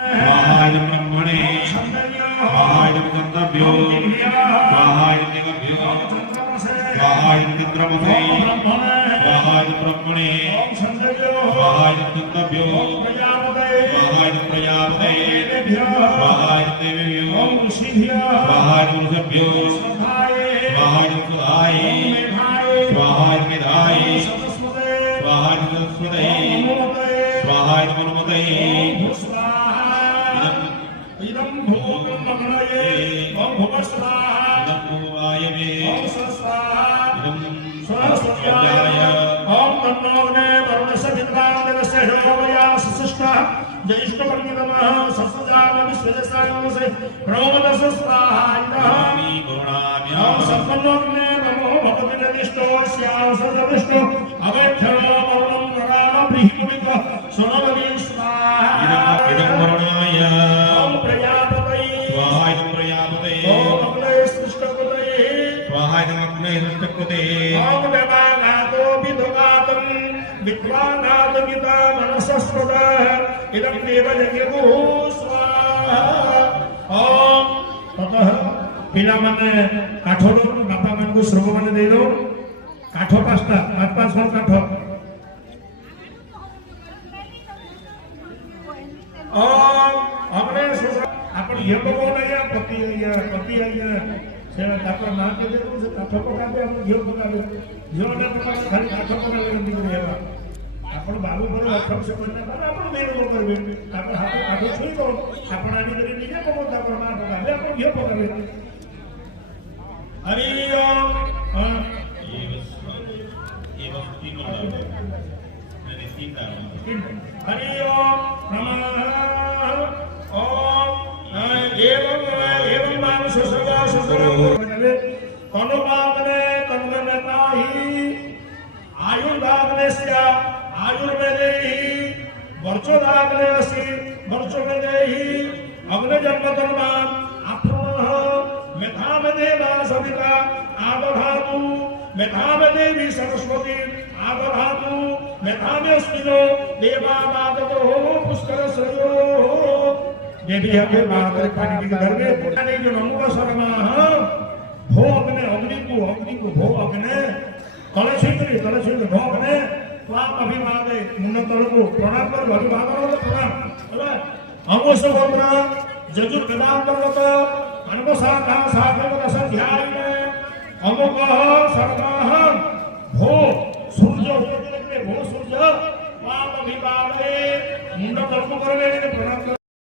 स्वाहाय ब्रह्मणे स्वाहाय गंधभ्यो स्वाहाय दिगभ्यो स्वाहाय चंद्रमसे स्वाहाय ब्रह्मणे स्वाहाय गंधभ्यो स्वाहाय प्रजापते स्वाहाय देवेभ्यो स्वाहाय ऋषभ्यो स्वाहाय सुधाय स्वाहाय मेधाय स्वाहाय सरस्वते स्वाहाय गुरुमते इदं भूतं मंगलये ओम भुवस्वाहा इदं भूवायवे ओम स्वस्वाहा इदं स्वस्त्याय ओम तन्नोग्ने वरुणस्य विद्वादेवस्य शोभया सुष्ठा जयिष्ठपण्डितमः सत्सजाम विश्वजसायमसे प्रणोमदस स्वाहा स्वामी गुरुणाम्या ओम सत्पन्नोग्ने नमो भगवते निष्ठो स्याम सर्वविष्णु अवैध्यनो वरुणं नराम ब्रीहिकुमिक सोनवदी स्वाहा इदं वरुणाय ओम प्रजापतये स्वाहाय प्रजापते ओम अग्नये सृष्टपतये स्वाहाय अग्ने सृष्टकृते ओम देवानातो विद्वातं विद्वानात गीता मनसस्पद इदं देवयज्ञो स्वाहा ओम ततः पिलामाने काठोर बापा मानकु श्रम माने देई दो काठ पांचटा पांच पांच फल काठ ओम हमने आपण ये बको नहीं पति आया से तापर ना के दे से काठ पका दे हम घेव पका दे घेव ना पका खाली काठ पका ले दी करे हेबा आपण बाबू पर अक्षम से करना पर आपण मेरे को करबे आपण हाथ काठ छुई दो आपण आनी करे निजे बको तापर ना पका दे आपण घेव पका ले हरि ओम ये वस्तु मैंने सीखा हरि ओम नमः ओम एवं मान सुसगा सुसगा तनुपादने तन्वनताहि आयुर्दाग्नेस्य आयुर्वेदेहि वर्चोदाग्नेयसि वर्चोवेदेहि अग्निजन्मतन्मान् आप्रणः मेधामदेवा सविता आदधातु मेधामदेवी सरस्वती आदधातु मेधामेऽस्मिनो देवानादतो पुष्करश्रयो देवी आगे मातर पानी के घर में बोलने जो नमो शर्मा भो अग्नि को भो अग्नि तले छिंद्री भो अग्नि स्वाम अभिवादे मुन्न तलको प्रणाम कर अभिवादन हो प्रणाम है अमोस गोत्र जजुर वेदांतर्गत अनवसा का साधन रस ध्यान में अमुक शर्मा भो सूर्य भो सूर्य स्वाम अभिवादे मुन्न तलको करवे प्रणाम